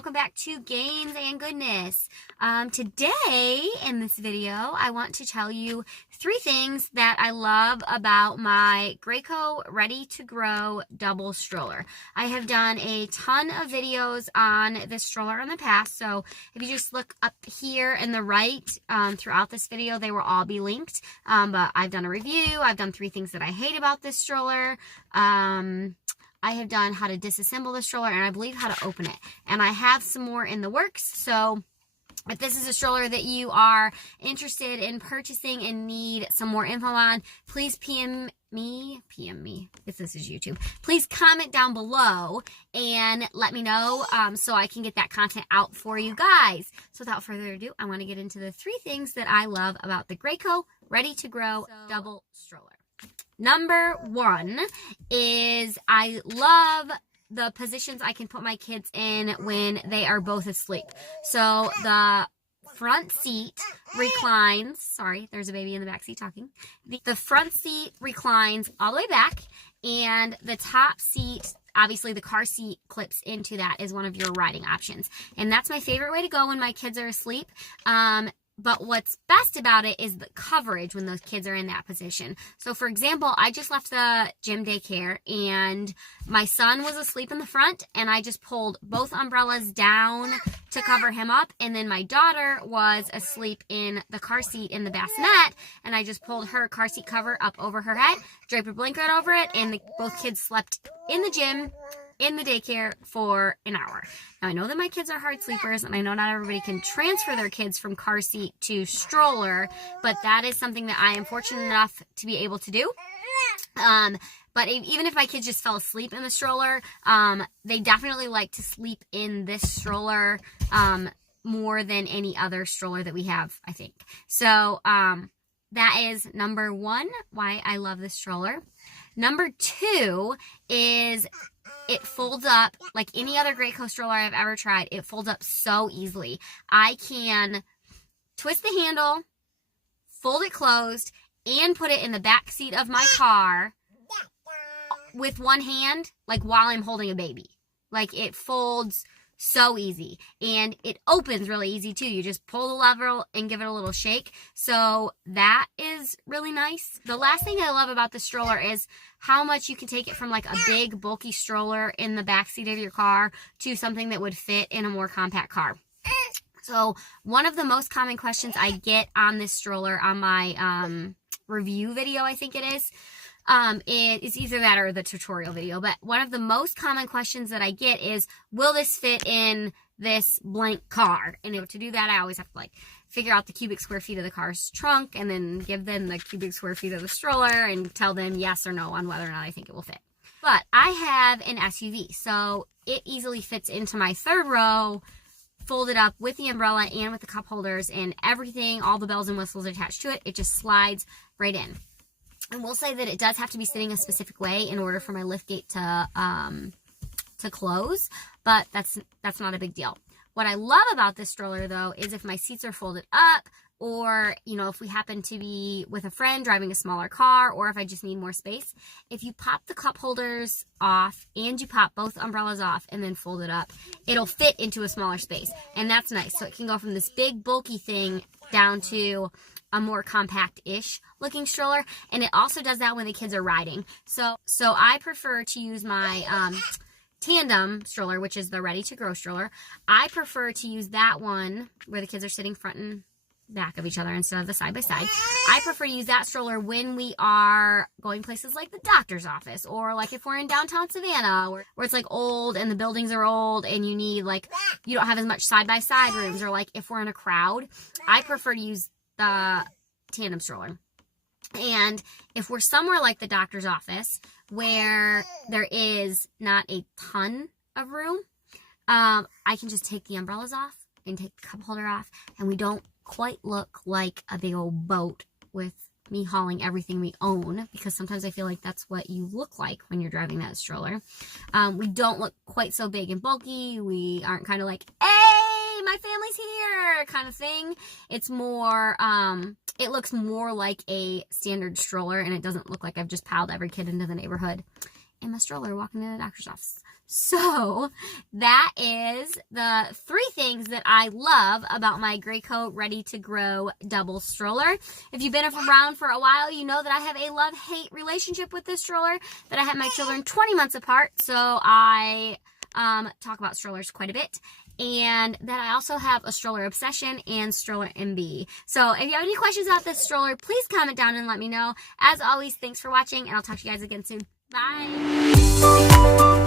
welcome back to Games and Goodness. Today in this video, I want to tell you 3 things that I love about my Graco Ready2Grow double stroller. I have done a ton of videos on this stroller in the past, so if you just look up here in the right throughout this video, they will all be linked. But I've done a review, I've done 3 things that I hate about this stroller. I have done how to disassemble the stroller, and I believe how to open it. And I have some more in the works, so if this is a stroller that you are interested in purchasing and need some more info on, please PM me, if this is YouTube. Please comment down below and let me know so I can get that content out for you guys. So without further ado, I want to get into the 3 things that I love about the Graco Ready2Grow double stroller. Number 1 is I love the positions I can put my kids in when they are both asleep. So the front seat reclines. Sorry, there's a baby in the back seat talking. The front seat reclines all the way back, and the top seat, obviously the car seat clips into that, is one of your riding options. And that's my favorite way to go when my kids are asleep. But what's best about it is the coverage when those kids are in that position. So for example, I just left the gym daycare and my son was asleep in the front, and I just pulled both umbrellas down to cover him up. And then my daughter was asleep in the car seat in the bassinet, and I just pulled her car seat cover up over her head, draped a blanket over it, and both kids slept in the gym, in the daycare for an hour. Now, I know that my kids are hard sleepers, and I know not everybody can transfer their kids from car seat to stroller, but that is something that I am fortunate enough to be able to do. But even if my kids just fell asleep in the stroller, they definitely like to sleep in this stroller more than any other stroller that we have, I think. So that is number 1, why I love this stroller. Number 2 is it folds up like any other Graco stroller I've ever tried. It folds up so easily. I can twist the handle, fold it closed, and put it in the back seat of my car with one hand, like while I'm holding a baby. Like, it folds so easy, and it opens really easy too. You just pull the lever and give it a little shake. So that is really nice. The last thing I love about the stroller is how much you can take it from like a big bulky stroller in the back seat of your car to something that would fit in a more compact car. So one of the most common questions I get on this stroller on my review video, I think it is, it's either that or the tutorial video, but one of the most common questions that I get is, will this fit in this blank car? And to do that, I always have to like figure out the cubic square feet of the car's trunk, and then give them the cubic square feet of the stroller and tell them yes or no on whether or not I think it will fit. But I have an SUV, so it easily fits into my 3rd row, folded up with the umbrella and with the cup holders and everything, all the bells and whistles attached to it. It just slides right in. And we'll say that it does have to be sitting a specific way in order for my liftgate to close, but that's not a big deal. What I love about this stroller, though, is if my seats are folded up, or, you know, if we happen to be with a friend driving a smaller car, or if I just need more space, if you pop the cup holders off and you pop both umbrellas off and then fold it up, it'll fit into a smaller space. And that's nice. So it can go from this big bulky thing down to a more compact-ish looking stroller, and it also does that when the kids are riding. So I prefer to use my tandem stroller, which is the Ready2Grow stroller. I prefer to use that one where the kids are sitting front and back of each other instead of the side-by-side. I prefer to use that stroller when we are going places like the doctor's office, or like if we're in downtown Savannah where it's like old and the buildings are old and you need like, you don't have as much side-by-side rooms, or like if we're in a crowd. I prefer to use the tandem stroller. And if we're somewhere like the doctor's office where there is not a ton of room, I can just take the umbrellas off and take the cup holder off, and we don't quite look like a big old boat with me hauling everything we own, because sometimes I feel like that's what you look like when you're driving that stroller. We don't look quite so big and bulky. We aren't kind of like, hey, my family's here kind of thing. It's more, it looks more like a standard stroller, and it doesn't look like I've just piled every kid into the neighborhood in my stroller walking to the doctor's office. So that is the 3 things that I love about my Graco Ready2Grow double stroller. If you've been around for a while, you know that I have a love-hate relationship with this stroller, that I had my children 20 months apart, so I talk about strollers quite a bit. And that I also have a stroller obsession and stroller MB. So if you have any questions about this stroller, please comment down and let me know. As always, thanks for watching, and I'll talk to you guys again soon. Bye!